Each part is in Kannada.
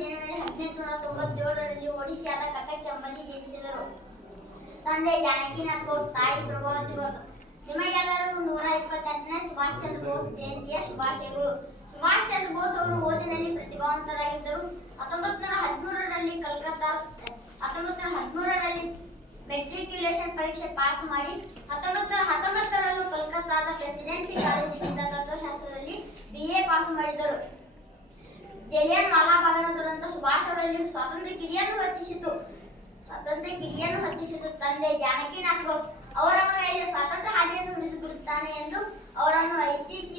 ಜನವರಿ 1897ರಲ್ಲಿ ಒಡಿಶಾದ ಕಟಕ್ ಎಂಬಲ್ಲಿ ಜನಿಸಿದರು. ತಂದೆ ಜಾನಕಿನಾಥ್ ಬೋಸ್, ತಾಯಿ ಪ್ರಭಾವತಿ ಬೋಸ್. ನಿಮಗೆಲ್ಲರಿಗೂ 128ನೇ ಸುಭಾಷ್ ಚಂದ್ರ ಬೋಸ್ ಜಯಂತಿಯ ಶುಭಾಶಯಗಳು. ಸುಭಾಷ್ ಚಂದ್ರ ಬೋಸ್ ಅವರು ಓದಿನಲ್ಲಿ ಪ್ರತಿಭಾವಂತರಾಗಿದ್ದರು. 1913ರಲ್ಲಿ ಮೆಟ್ರಿಕ್ಯುಲೇಷನ್ ಪರೀಕ್ಷೆ ಪಾಸ್ ಮಾಡಿ 1919ರಲ್ಲೂ ಕೋಲ್ಕತ್ತಾದ ಪ್ರೆಸಿಡೆನ್ಸಿ ಕಾಲೇಜಿನಿಂದ ತತ್ವಶಾಸ್ತ್ರದಲ್ಲಿ BA ಪಾಸ್ ಮಾಡಿದರು. ಜಲಿಯನ್ ವಾಲಾಬಾಗನ ದುರಂತ ಸುಭಾಷ್ ಅವರಲ್ಲಿ ಸ್ವಾತಂತ್ರ್ಯ ಕಿಡಿಯನ್ನು ಹೊತ್ತಿಸಿತು. ತಂದೆ ಜಾನಕಿನಾಥ್ ಬೋಸ್ ಅವರ ಮಗ ಇಲ್ಲಿ ಸ್ವಾತಂತ್ರ್ಯ ಹಾದಿಯನ್ನು ಹಿಡಿದು ಬಿಡುತ್ತಾನೆ ಎಂದು ಅವರನ್ನು ICS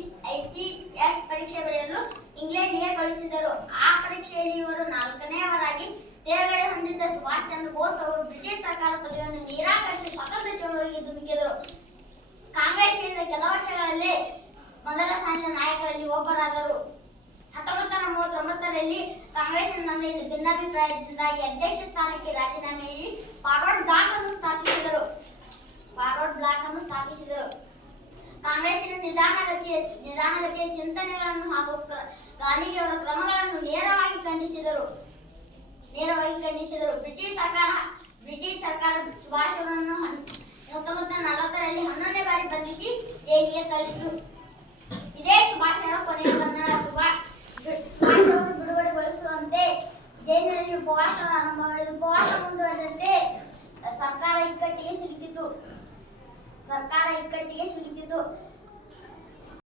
ಪರೀಕ್ಷೆ ಬರೆಯಲು ಇಂಗ್ಲೆಂಡ್ಗೆ ಕಳುಹಿಸಿದರು. ಆ ಪರೀಕ್ಷೆಯಲ್ಲಿ ಇವರು 4ನೇಯವರಾಗಿ ತೇರ್ಗಡೆ ಹೊಂದಿದ್ದ ಸುಭಾಷ್ ಚಂದ್ರ ಬೋಸ್ ಅವರು ಬ್ರಿಟಿಷ್ ಸರ್ಕಾರ ಪದವಿಯನ್ನು ನಿರಾಕರಿಸಿ ಸ್ವಾತಂತ್ರ್ಯ ಚಳವಳಿಗೆ ಧುಮುಕಿದರು. ಕಾಂಗ್ರೆಸ್ ಸೇರಿದ ಕೆಲ ವರ್ಷಗಳಲ್ಲೇ ಮೊದಲ ಸಾಲಿನ ನಾಯಕರಲ್ಲಿ ಒಬ್ಬರಾದರು. 1939ರಲ್ಲಿ ಕಾಂಗ್ರೆಸ್ಸಿನಲ್ಲಿ ಭಿನ್ನಾಭಿಪ್ರಾಯದಿಂದಾಗಿ ಅಧ್ಯಕ್ಷ ಸ್ಥಾನಕ್ಕೆ ರಾಜೀನಾಮೆ ನೀಡಿ ಫಾರ್ವರ್ಡ್ ಬ್ಲಾಕ್ ಅನ್ನು ಸ್ಥಾಪಿಸಿದರು. ಕಾಂಗ್ರೆಸ್ಸಿನ ನಿಧಾನಗತಿಯ ಚಿಂತನೆಗಳನ್ನು ಹಾಗೂ ಗಾಂಧೀಜಿಯವರ ಕ್ರಮಗಳನ್ನು ನೇರವಾಗಿ ಖಂಡಿಸಿದರು. ಬ್ರಿಟಿಷ್ ಸರ್ಕಾರ ಸುಭಾಷ್ ಅವರನ್ನು 1940ರಲ್ಲಿ 11ನೇ ಬಾರಿ ಬಂಧಿಸಿ ಜೈಲಿಗೆ ತಳ್ಳಿತು. ಇದೇ ಸುಭಾಷ್ ಅವರ ಕೊನೆಯ ಬಂಧನ. ಸುಭಾಷ್ ಅವರು ಬಿಡುಗಡೆಗೊಳಿಸುವಂತೆ ಜೈಲಿನಲ್ಲಿ ಉಪವಾಸ ಆರಂಭ ಮಾಡಿದ. ಉಪವಾಸ ಮುಂದುವರೆದಂತೆ ಸರ್ಕಾರ ಇಕ್ಕಟ್ಟಿಗೆ ಸಿಲುಕಿತು.